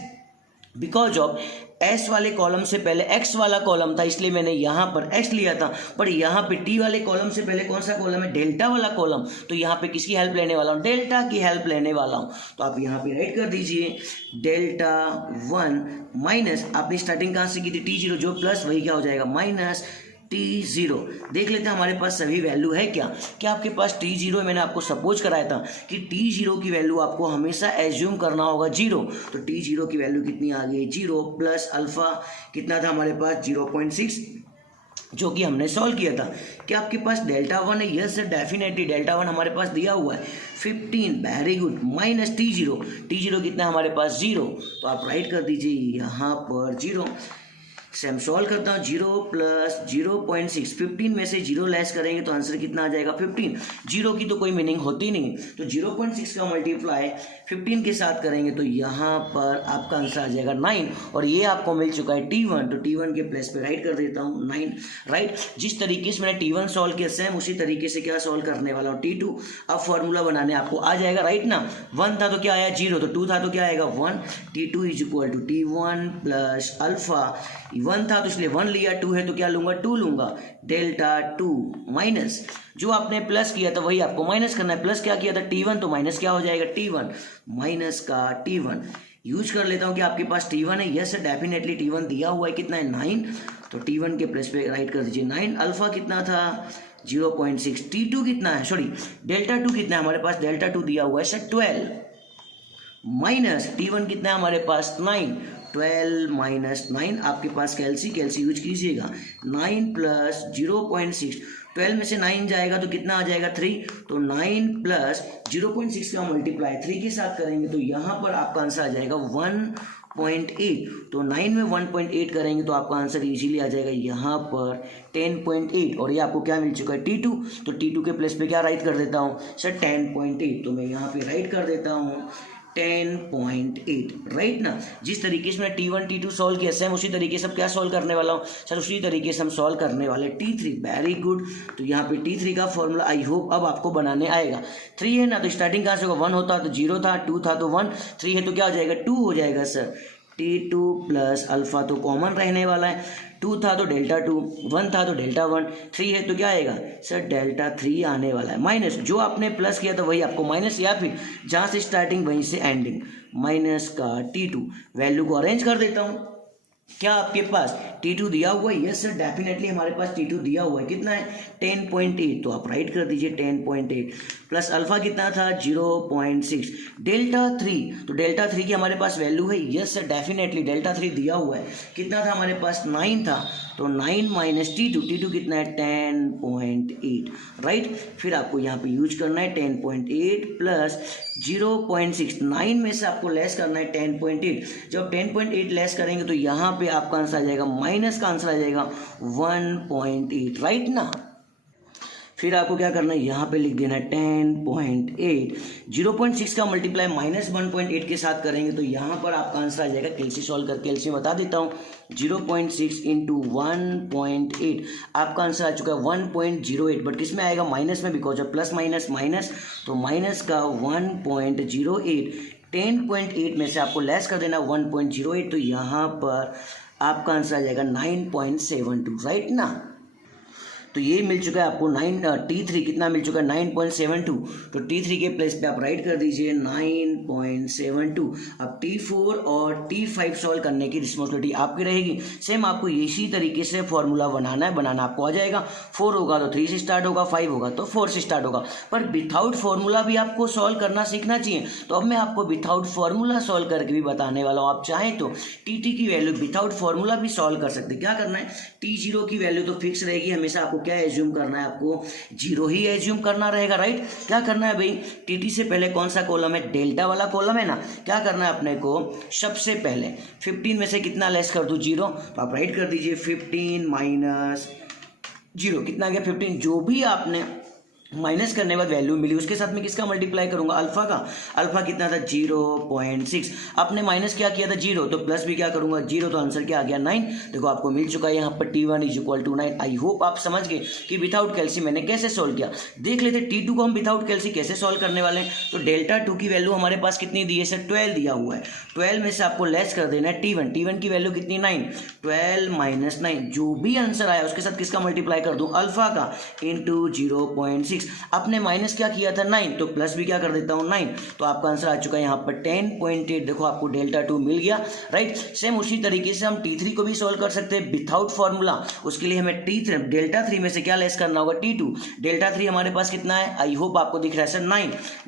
बिकॉज ऑफ S वाले कॉलम से पहले X वाला कॉलम था, इसलिए मैंने यहाँ पर X लिया था। पर यहाँ पे T वाले कॉलम से पहले कौन सा कॉलम है, डेल्टा वाला कॉलम। तो यहाँ पे किसकी हेल्प लेने वाला हूँ, डेल्टा की हेल्प लेने वाला हूँ। तो आप यहाँ पे राइट कर दीजिए Δ1 माइनस, आपने स्टार्टिंग कहाँ से की थी, T0, जो प्लस वही क्या हो जाएगा, माइनस T0। देख लेते हैं हमारे पास सभी वैल्यू है क्या आपके पास T0 है। मैंने आपको सपोज कराया था कि T0 की वैल्यू आपको हमेशा एज्यूम करना होगा 0। तो T0 की वैल्यू कितनी आ गई, 0 प्लस अल्फा कितना था हमारे पास, 0.6, जो कि हमने सॉल्व किया था। क्या आपके पास Δ1 है? यस सर, डेफिनेटली Δ1 हमारे पास दिया हुआ है 15, वेरी गुड, माइनस T0 कितना है हमारे पास, 0। तो आप राइट कर दीजिए यहाँ पर 0 से हम सॉल्व करता हूँ। 0 प्लस 0.6, 15 में से 0 लेस करेंगे तो आंसर कितना आ जाएगा, 15। 0 की तो कोई मीनिंग होती नहीं, तो 0.6 का मल्टीप्लाई 15 के साथ करेंगे तो यहाँ पर आपका आंसर आ जाएगा 9। और ये आपको मिल चुका है T1। तो T1 के प्लेस पे राइट कर देता हूँ 9, राइट। जिस तरीके से मैंने T1 सॉल्व किया सेम उसी तरीके से क्या सॉल्व करने वाला हूँ, T2। अब फॉर्मूला बनाने आपको आ जाएगा, राइट ना। 1 था तो क्या आया, 0, तो 2 था तो क्या आएगा, 1। T2 is equal to T1 plus alpha. 1 था तो इसलिए 1 लिया, 2 है तो क्या लूंगा, 2 लूंगा। Δ2 माइनस, जो आपने प्लस किया था वही आपको माइनस करना है। प्लस क्या किया था, T1, तो माइनस क्या हो जाएगा, T1, माइनस का T1। यूज कर लेता हूं कि आपके पास T1 है। यस डेफिनेटली T1 दिया हुआ है, कितना है, 9। तो T1 के प्लेस पे राइट कर दीजिए 9। अल्फा कितना था, 0.6। T2 कितना है, सॉरी Δ2 कितना है हमारे पास, Δ2 दिया हुआ है सर 12, माइनस T1 कितना है हमारे पास, 9। 12 माइनस 9, आपके पास कैल्सी यूज कीजिएगा। 9 प्लस 0.6, 12 में से 9 जाएगा तो कितना आ जाएगा, 3। तो 9 प्लस 0.6 का मल्टीप्लाई 3 के साथ करेंगे तो यहाँ पर आपका आंसर आ जाएगा 1.8। तो 9 में 1.8 करेंगे तो आपका आंसर इजीली आ जाएगा यहाँ पर 10.8। और ये आपको क्या मिल चुका है, T2। तो T2 के प्लेस पे क्या राइट कर देता हूँ सर, 10.8। तो मैं यहाँ पे राइट कर देता हूँ 10.8, राइट ना। जिस तरीके से मैं T1 T2 सॉल्व किया सेम उसी तरीके से क्या सॉल्व करने वाला हूँ सर, उसी तरीके से हम सॉल्व करने वाले T3, वेरी गुड। तो यहाँ पे T3 का फॉर्मूला आई होप अब आपको बनाने आएगा। 3 है ना, तो स्टार्टिंग कहाँ से होगा, 1 होता तो 0 था, 2 था तो 1, 3 है तो क्या हो जाएगा, 2 हो जाएगा सर। T2 प्लस अल्फा तो कॉमन रहने वाला है, 2 था तो Δ2, 1 था तो Δ1, 3 है तो क्या आएगा सर, Δ3 आने वाला है। माइनस, जो आपने प्लस किया था वही आपको माइनस, या फिर जहाँ से स्टार्टिंग वहीं से एंडिंग, माइनस का T2। वैल्यू को अरेंज कर देता हूँ। क्या आपके पास T2 दिया हुआ है, यस सर डेफिनेटली हमारे पास T2 दिया हुआ है, कितना है 10.8। तो आप राइट कर दीजिए 10.8 प्लस अल्फा कितना था 0.6। Δ3, तो Δ3 की हमारे पास वैल्यू है, यस सर डेफिनेटली Δ3 दिया हुआ है, कितना था हमारे पास 9 था। तो 9 माइनस T2 कितना है 10.8, राइट। फिर आपको यहाँ पे यूज करना है 10.8 प्लस 0.6, 9 में से आपको लेस करना है 10.8। जब 10.8 लेस करेंगे तो यहाँ पे आपका आंसर आ जाएगा, माइनस का आंसर आ जाएगा 1.8, राइट ना। फिर आपको क्या करना है, यहाँ पे लिख देना है 10.8। 0.6 का मल्टीप्लाई -1.8 के साथ करेंगे तो यहाँ पर आपका आंसर आ जाएगा। कैलसी सॉल्व करके एलसीएम बता देता हूँ। 0.6 इंटू 1.8 आपका आंसर आ चुका है 1.08, बट किस में आएगा, माइनस में, because of plus minus minus, तो माइनस का 1.08। 10.8 में से आपको लेस कर देना 1.08, तो यहाँ पर आपका आंसर आ जाएगा 9.72, राइट ना। तो ये मिल चुका है आपको T3 कितना मिल चुका है 9.72, तो T3 के प्लेस पे आप राइट कर दीजिए 9.72। अब T4 और T5 सॉल्व करने की रिस्पॉन्सिबिलिटी आपकी रहेगी। सेम आपको इसी तरीके से फॉर्मूला बनाना है, बनाना आपको आ जाएगा। 4 होगा तो 3 से स्टार्ट होगा, 5 होगा तो 4 से स्टार्ट होगा, पर विथआउट फॉर्मूला भी आपको सॉल्व करना सीखना चाहिए। तो अब मैं आपको विथआउट फॉर्मूला सॉल्व करके भी बताने वाला हूँ। आप चाहें तो T की वैल्यू विथआउट फॉर्मूला भी सॉल्व कर सकते हैं। क्या करना है, T0 की वैल्यू तो फिक्स रहेगी हमेशा, आपको क्या एज्यूम करना है, आपको 0 ही एज्यूम करना रहेगा, राइट। क्या करना है भाई, टीटी से पहले कौन सा कॉलम है, डेल्टा वाला कॉलम है ना। क्या करना है अपने को, सबसे पहले 15 में से कितना लेस कर दूं, 0, तो आप राइट कर दीजिए 15 माइनस 0 कितना गया 15। जो भी आपने माइनस करने के बाद वैल्यू मिली उसके साथ में किसका मल्टीप्लाई करूंगा, अल्फा का। अल्फा कितना था 0.6, आपने माइनस क्या किया था 0, तो प्लस भी क्या करूंगा 0, तो आंसर क्या आ गया 9। देखो आपको मिल चुका है यहाँ पर T1 = 9। आई होप आप समझ गए कि विथआउट कैल्सी मैंने कैसे सोल्व किया। देख लेते T2 को हम विथआउट कैल्सी कैसे सोल्व करने वाले हैं। तो डेल्टा 2 की वैल्यू हमारे पास कितनी दी है सर, 12 दिया हुआ है। 12 में से आपको लेस कर देना है T1 की वैल्यू कितनी 9, 12 माइनस 9, जो भी आंसर आया उसके साथ किसका मल्टीप्लाई कर दूं, अल्फा का, इंटू 0.6। आपने माइनस क्या किया था 9, तो प्लस भी क्या कर देता हूँ 9, तो आपका आंसर आ चुका है यहाँ पर 10.8। देखो आपको डेल्टा 2 मिल गया, राइट। सेम उसी तरीके से हम T3 को भी सॉल्व कर सकते हैं विथआउट फॉर्मूला। उसके लिए हमें डेल्टा 3 में से क्या लेस करना होगा, T2। डेल्टा 3 हमारे पास कितना है, आई होप आपको दिख रहा है सर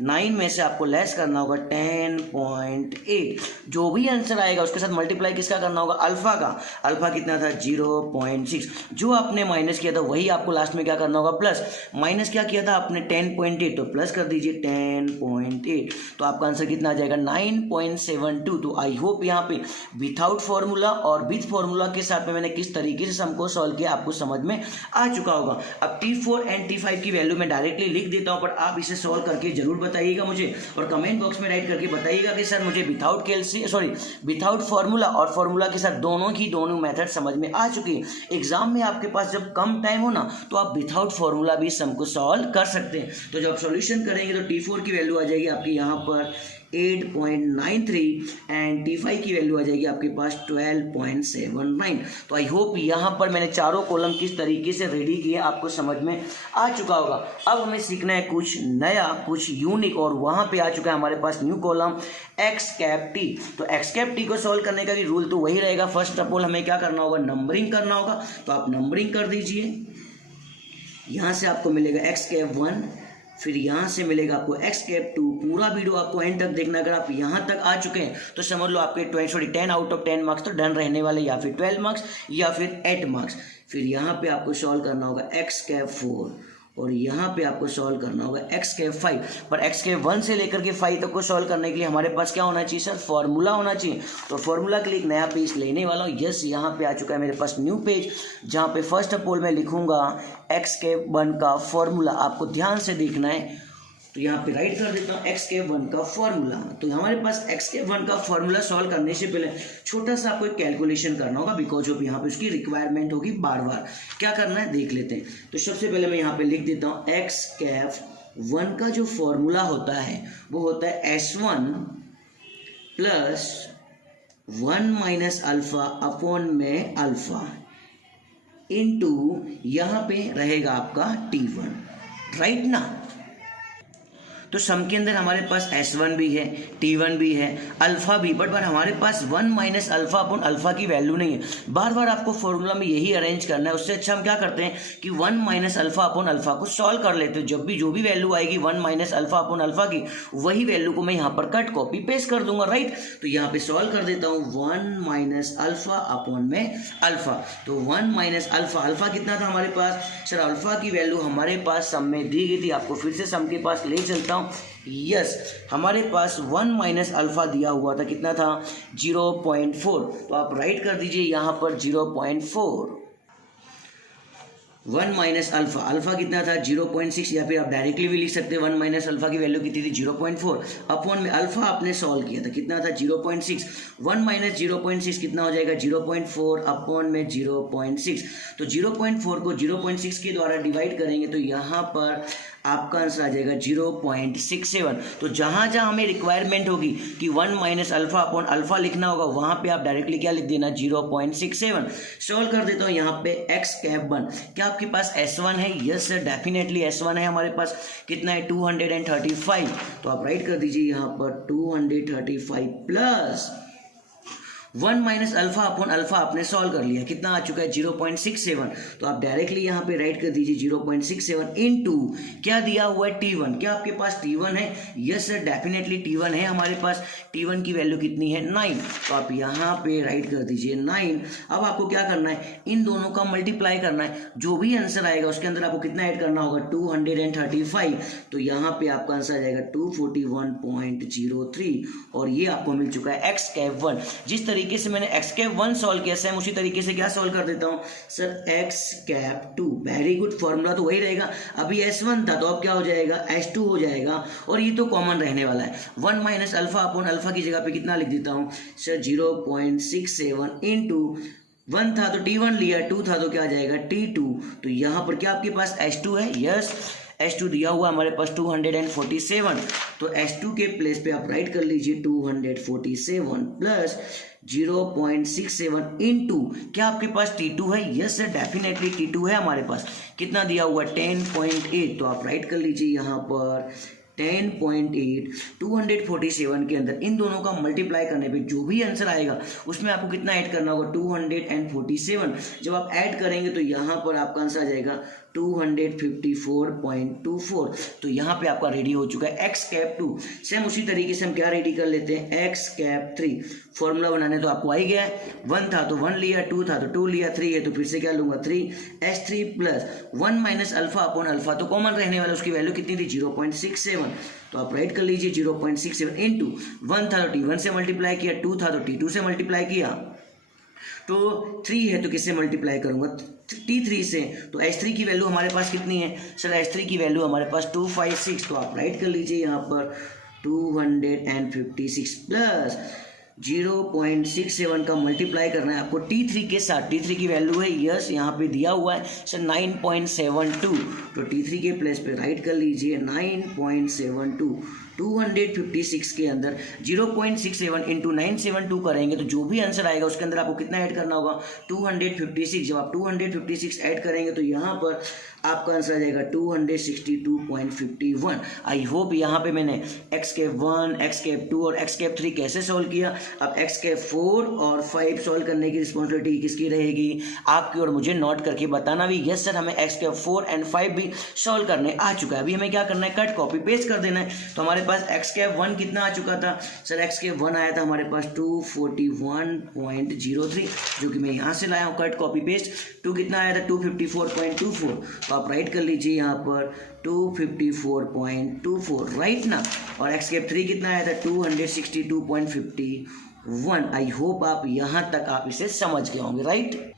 9 में से आपको लेस करना होगा 10.8। जो भी आंसर आएगा उसके साथ मल्टीप्लाई किसका करना होगा, अल्फा का। अल्फा कितना था 0.6, जो आपने माइनस किया था वही आपको लास्ट में क्या करना होगा, प्लस। माइनस क्या किया था आपने 10.8, तो प्लस कर दीजिए 10.8, तो आपका आंसर कितना आ जाएगा 9.72। तो आई होप यहाँ पे विथआउट फॉर्मूला और विथ फॉर्मूला के साथ में मैंने किस तरीके से सम को सॉल्व किया आपको समझ में आ चुका होगा। अब T4 एंड T5 की वैल्यू मैं डायरेक्टली लिख देता हूँ, पर आप इसे सॉल्व करके जरूर बताइएगा मुझे, और कमेंट बॉक्स में राइट करके बताइएगा कि सर मुझे विथआउट फॉर्मूला और फॉर्मूला के साथ दोनों मेथड समझ में आ चुकी है। एग्जाम में आपके पास जब कम टाइम हो ना, तो आप विथआउट फॉर्मूला भी सम को सॉल्व कर सकते हैं। तो जब सॉल्यूशन करेंगे तो T4 की वैल्यू आ जाएगी आपकी यहाँ पर 8.93 एंड T5 की वैल्यू आ जाएगी आपके पास 12.79। तो आई होप यहाँ पर मैंने चारों कॉलम किस तरीके से रेडी किए आपको समझ में आ चुका होगा। अब हमें सीखना है कुछ नया, कुछ यूनिक, और वहाँ पे आ चुका है हमारे पास new column x cap t। तो x कैप t को सॉल्व करने का भी रूल तो वही रहेगा। फर्स्ट ऑफ ऑल हमें क्या करना होगा, नंबरिंग करना होगा। तो आप नंबरिंग कर दीजिए, यहाँ से आपको मिलेगा x कैप 1, फिर यहाँ से मिलेगा आपको x कैप 2। पूरा वीडियो आपको एंड तक देखना। अगर आप यहाँ तक आ चुके हैं तो समझ लो आपके 10 आउट ऑफ 10 मार्क्स तो डन रहने वाले, या फिर 12 मार्क्स या फिर 8 मार्क्स। फिर यहाँ पे आपको सॉल्व करना होगा x कैप 4, और यहाँ पे आपको सॉल्व करना होगा x कैप 5। पर x कैप 1 से लेकर के 5 तक को सॉल्व करने के लिए हमारे पास क्या होना चाहिए सर, फॉर्मूला होना चाहिए। तो फॉर्मूला के लिए एक नया पेज लेने वाला हूँ। यस, यहाँ पे आ चुका है मेरे पास न्यू पेज, जहाँ पे फर्स्ट ऑफ ऑल मैं लिखूंगा x कैप 1 का फॉर्मूला। आपको ध्यान से देखना है, तो यहाँ पे राइट कर देता हूँ x कैप 1 का फॉर्मूला। तो हमारे पास x कैप 1 का फॉर्मूला सॉल्व करने से पहले छोटा सा आपको एक कैलकुलेशन करना होगा, बिकॉज ऑफ यहाँ पे उसकी रिक्वायरमेंट होगी बार बार। क्या करना है देख लेते हैं। तो सबसे पहले मैं यहाँ पे लिख देता हूँ x कैप 1 का जो फॉर्मूला होता है वो होता है S1 plus 1 minus alpha upon में अल्फा इंटू यहाँ पे रहेगा आपका T1, राइट ना। तो सम के अंदर हमारे पास S1 भी है, T1 भी है, अल्फा भी, बट हमारे पास 1 माइनस अल्फा अपॉन अल्फा की वैल्यू नहीं है। बार बार आपको फॉर्मूला में यही अरेंज करना है। उससे अच्छा हम क्या करते हैं कि 1 माइनस अल्फा अपॉन अल्फा को सॉल्व कर लेते हैं। जब भी जो भी वैल्यू आएगी 1 माइनस अल्फा अपॉन अल्फा की, वही वैल्यू को मैं यहाँ पर कट कॉपी पेस्ट कर दूंगा, राइट। तो यहाँ पे सॉल्व कर देता हूँ 1 माइनस अल्फा अपॉन में अल्फा। तो 1 माइनस अल्फा, अल्फा कितना था हमारे पास सर, अल्फा की वैल्यू हमारे पास सम में दी गई थी। आपको फिर से सम के पास ले चलता हूँ। यस, हमारे पास 1 माइनस अल्फा दिया हुआ था, कितना था 0.4। तो आप राइट कर दीजिए यहाँ पर 0.4। 1 माइनस अल्फा, अल्फा कितना था 0.6, या फिर आप डायरेक्टली भी लिख सकते हैं 1 माइनस अल्फा की वैल्यू कितनी थी 0.4 अपॉन में अल्फा आपने सॉल्व किया था कितना था 0.6, 1 माइनस 0.6 कितना हो जाएगा 0.4 अपॉन में 0.6। तो 0.4 को 0.6 के द्वारा डिवाइड करेंगे तो यहाँ पर आपका आंसर आ जाएगा 0.67। तो जहाँ जहाँ हमें रिक्वायरमेंट होगी कि 1 माइनस अल्फा अपॉन अल्फा लिखना होगा वहाँ पे आप डायरेक्टली क्या लिख देना 0.67। सॉल्व कर देता हूँ यहाँ पे x कैप 1, क्या आपके पास S1 है? यस सर, डेफिनेटली S1 है हमारे पास। कितना है 235, तो आप राइट कर दीजिए यहाँ पर 235 plus 1 minus alpha upon alpha आपने सॉल्व कर लिया, कितना आ चुका है 0.67। तो आप डायरेक्टली यहाँ पे राइट कर दीजिए 0.67 इनटू क्या दिया हुआ है T1, क्या आपके पास T1 है? यस सर, डेफिनेटली T1 है हमारे पास। T1 की वैल्यू कितनी है 9, तो आप यहाँ पे राइट कर दीजिए 9। अब आपको क्या करना है, इन दोनों का मल्टीप्लाई करना है, जो भी आंसर आएगा उसके अंदर आपको कितना ऐड करना होगा 235। तो यहाँ पे आपका आंसर आ जाएगा 241.03 और ये आपको मिल चुका है x कैप 1। जिस तरीके से मैंने x कैप 1 सॉल्व किया सेम उसी तरीके से क्या सॉल्व कर देता हूँ sir x cap 2। Very good, formula तो वही रहेगा, अभी S1 था तो अब क्या हो जाएगा S2 हो जाएगा और ये तो कॉमन रहने वाला है। 1 माइनस अल्फा अपॉन अल्फा की जगह पे कितना लिख देता हूँ सर 0.67 इंटू 1 था तो T1 लिया, 2 था तो क्या आ जाएगा T2। तो यहाँ पर क्या आपके पास S2 है? यस, S2 दिया हुआ हमारे पास 247। तो S2 के प्लेस पे आप राइट कर लीजिए 247 प्लस 0.67 इंटू क्या आपके पास T2 है? यस सर, डेफिनेटली T2 है हमारे पास। कितना दिया हुआ 10.8, तो आप राइट कर लीजिए यहाँ पर 10.8 247 के अंदर इन दोनों का मल्टीप्लाई करने पे जो भी आंसर आएगा उसमें आपको कितना ऐड करना होगा 247। जब आप ऐड करेंगे तो यहाँ पर आपका आंसर आ जाएगा 254.24। तो यहाँ पे आपका रेडी हो चुका है x कैप 2। सेम उसी तरीके से हम क्या रेडी कर लेते हैं x कैप 3। फॉर्मूला बनाने तो आपको आ ही गया है, 1 था तो 1 लिया, 2 था तो 2 लिया, 3 है तो फिर से क्या लूंगा 3 S3 plus 1 minus alpha upon alpha तो कॉमन रहने वाला, उसकी वैल्यू कितनी थी 0.67। तो आप राइट कर लीजिए 0.67 इंटू 1 था तो T1 से मल्टीप्लाई किया, 2 था तो T2 से मल्टीप्लाई किया, तो 3 है तो किससे मल्टीप्लाई करूंगा T3 से। तो S3 की वैल्यू हमारे पास कितनी है सर? S3 की वैल्यू हमारे पास 256। तो आप राइट कर लीजिए यहाँ पर 256 प्लस 0.67 का मल्टीप्लाई करना है आपको T3 के साथ। T3 की वैल्यू है यस, यहाँ पे दिया हुआ है सर 9.72। तो T3 के प्लेस पे राइट कर लीजिए 9.72। 256 के अंदर 0.67 इंटू 972 करेंगे तो जो भी आंसर आएगा उसके अंदर आपको कितना ऐड करना होगा 256। जब आप 256 ऐड करेंगे तो यहाँ पर आपका आंसर आ जाएगा 262.51। आई होप यहाँ पे मैंने x कैप 1, x कैप 2 और x कैप 3 कैसे सॉल्व किया। अब x कैप 4 और 5 सॉल्व करने की रिस्पॉन्सिबिलिटी किसकी रहेगी? आपकी, और मुझे नोट करके बताना भी। यस सर, हमें x कैप 4 एंड 5 भी सॉल्व करने आ चुका है। अभी हमें क्या करना है, कट कॉपी पेस्ट कर देना है। तो हमारे पास x कैप 1 कितना आ चुका था सर? x कैप 1 आया था हमारे पास 241.03 जो कि मैं यहाँ से लाया हूँ कट कॉपी पेस्ट। 2 कितना आया था 254.24। तो आप राइट कर लीजिए यहाँ पर 254.24 राइट ना। और x कैप 3 कितना आया था 262.51। आई होप आप यहाँ तक आप इसे समझ गए होंगे राइट।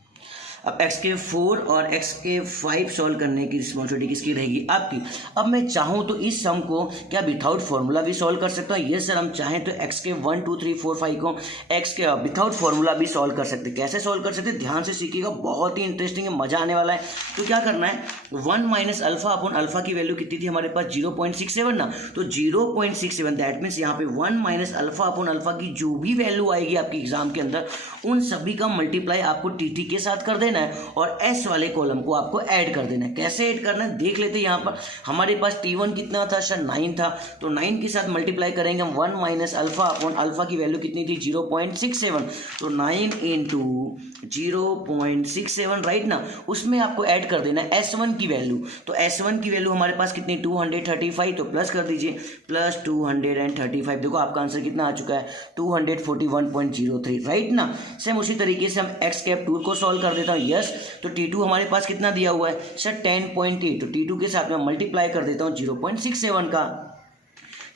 अब x के 4 और x के 5 सॉल्व करने की रिस्पॉन्सिबिलिटी किसकी रहेगी? आपकी। अब मैं चाहूँ तो इस सम को क्या विथआउट फॉर्मूला भी सॉल्व कर सकता हूँ? ये सर, हम चाहें तो x के 1 2 3 4 5 को x के विथआउट फॉर्मूला भी सॉल्व कर सकते हैं। कैसे सॉल्व कर सकते हैं ध्यान से सीखिएगा, बहुत ही इंटरेस्टिंग है, मजा आने वाला है। तो क्या करना है, 1 माइनस अल्फा अपॉन अल्फा की वैल्यू कितनी थी हमारे पास 0.67 ना। तो 0.67 दैट मीन्स यहाँ पे 1 माइनस अल्फा अपॉन अल्फा की जो भी वैल्यू आएगी आपकी एग्जाम के अंदर उन सभी का मल्टीप्लाई आपको टी के साथ कर देना है और एस वाले कॉलम को आपको ऐड कर देना है। कैसे ऐड करना है देख लेते हैं। यहाँ पर हमारे पास T1 कितना था सर? 9 था। तो 9 के साथ मल्टीप्लाई करेंगे हम 1 माइनस अल्फा अपॉन अल्फा की वैल्यू कितनी थी 0.67। तो 9 इंटू 0.67 राइट ना, उसमें आपको ऐड कर देना है S1 की वैल्यू। तो S1 की वैल्यू हमारे पास कितनी 235। तो प्लस कर दीजिए प्लस 235। देखो आपका आंसर कितना आ चुका है 241.03 राइट ना। सेम उसी तरीके से हम x कैप 2 को सॉल्व कर देता हूँ। यस, तो T2 हमारे पास कितना दिया हुआ है सर 10.8। तो T2 के साथ में मल्टीप्लाई कर देता हूँ 0.67 का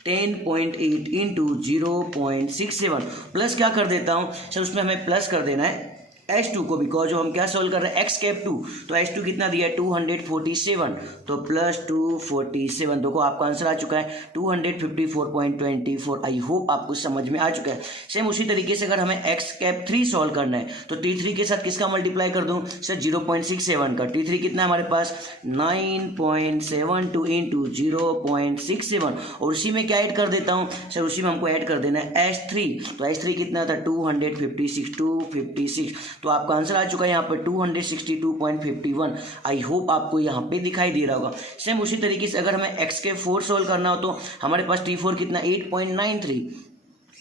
10.8 इंटू 0.67 प्लस क्या कर देता हूँ सर, उसमें हमें प्लस कर देना है H2 को, बिकॉज जो हम क्या सोल्व कर रहे हैं एक्स कैप 2, तो H2 कितना दिया है 247, तो प्लस 247, देखो आपका आंसर आ चुका है 254.24। आई होप आपको समझ में आ चुका है। सेम उसी तरीके से अगर हमें एक्स कैप 3 सोल्व करना है तो T3 के साथ किसका मल्टीप्लाई कर दूं सर 0.67 का। T3 कितना है हमारे पास 9.72 इंटू 0.67, और उसी में क्या ऐड कर देता हूं सर, उसी में हमको ऐड कर देना है H3, तो H3 कितना था 256, तो आपका आंसर आ चुका है यहाँ पर 262.51। आई होप आपको यहाँ पे दिखाई दे रहा होगा। सेम उसी तरीके से अगर हमें एक्स के 4 सोल्व करना हो तो हमारे पास T4 कितना 8.93,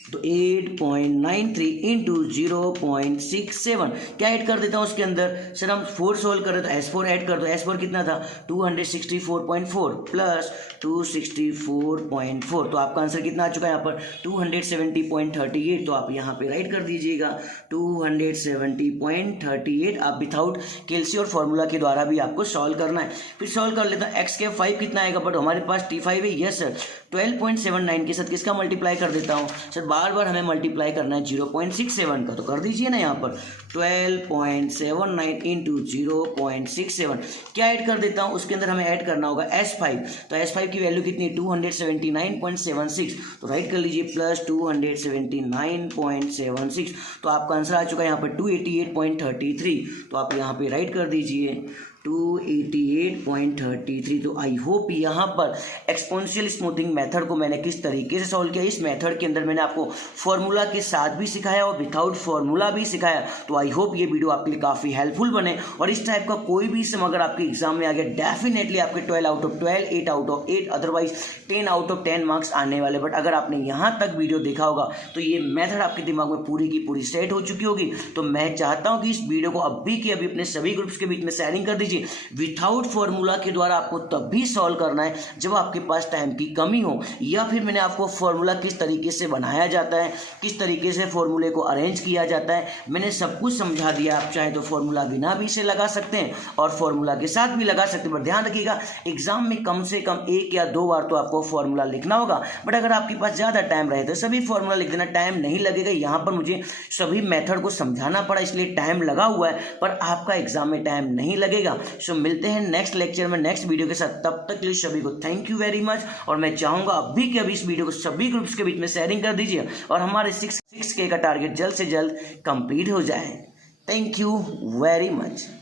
तो 8.93 इंटू 0.67 क्या ऐड कर देता हूँ उसके अंदर सर, हम 4 सोल्व कर रहे तो S4 ऐड कर दो। S4 कितना था 264.4 प्लस 264.4, तो आपका आंसर कितना आ चुका है यहाँ पर 270.38, तो आप यहाँ पे राइट कर दीजिएगा 270.38। आप विथाउट कैलसी और फॉर्मूला के द्वारा भी आपको सॉल्व करना है। फिर सॉल्व कर लेता हूँ एक्स के 5 कितना आएगा, बट हमारे पास T5 है, यस सर 12.79 के साथ किसका मल्टीप्लाई कर देता हूँ सर, बार बार हमें मल्टीप्लाई करना है 0.67 का, तो कर दीजिए ना यहाँ पर 12.79 इंटू 0.67 क्या ऐड कर देता हूँ उसके अंदर हमें ऐड करना होगा S5, तो S5 की वैल्यू कितनी 279.76, तो राइट कर लीजिए प्लस 279.76, तो आपका आंसर आ चुका है यहाँ पर 288.33, तो आप यहाँ पे राइट कर दीजिए 288.33। तो आई होप यहाँ पर एक्सपोनेंशियल स्मूथिंग मेथड को मैंने किस तरीके से सॉल्व किया, इस मेथड के अंदर मैंने आपको फॉर्मूला के साथ भी सिखाया और विदाउट फॉर्मूला भी सिखाया। तो आई होप ये वीडियो आपके लिए काफ़ी हेल्पफुल बने, और इस टाइप का कोई भी सम अगर आपके एग्जाम में आ गया डेफिनेटली आपके 12 out of 12, 8 out of 8, otherwise 10 out of 10 marks आने वाले। बट अगर आपने यहाँ तक वीडियो देखा होगा तो ये मेथड आपके दिमाग में पूरी की पूरी सेट हो चुकी होगी। तो मैं चाहता हूँ कि इस वीडियो को अभी के अभी अपने सभी ग्रुप्स के बीच में शेयरिंग कर दीजिए। विथआउट फॉर्मूला के द्वारा आपको तब भी सॉल्व करना है जब आपके पास टाइम की कमी हो, या फिर मैंने आपको फॉर्मूला किस तरीके से बनाया जाता है, किस तरीके से फॉर्मूले को अरेंज किया जाता है, मैंने सब कुछ समझा दिया। आप चाहे तो फॉर्मूला बिना भी इसे लगा सकते हैं और फॉर्मूला के साथ भी लगा सकते हैं, पर ध्यान रखिएगा एग्जाम में कम से कम 1 या 2 बार तो आपको फॉर्मूला लिखना होगा। बट अगर आपके पास ज़्यादा टाइम रहे तो सभी फॉर्मूला लिख देना, टाइम नहीं लगेगा। यहाँ पर मुझे सभी मेथड को समझाना पड़ा इसलिए टाइम लगा हुआ है, पर आपका एग्जाम में टाइम नहीं लगेगा। सो मिलते हैं नेक्स्ट लेक्चर में नेक्स्ट वीडियो के साथ, तब तक के लिए सभी को थैंक यू वेरी मच। और मैं चाहूंगा अभी के अभी इस वीडियो को सभी ग्रुप्स के बीच में शेयरिंग कर दीजिए और हमारे 6K का टारगेट जल्द से जल्द कंप्लीट हो जाए। Thank you very much.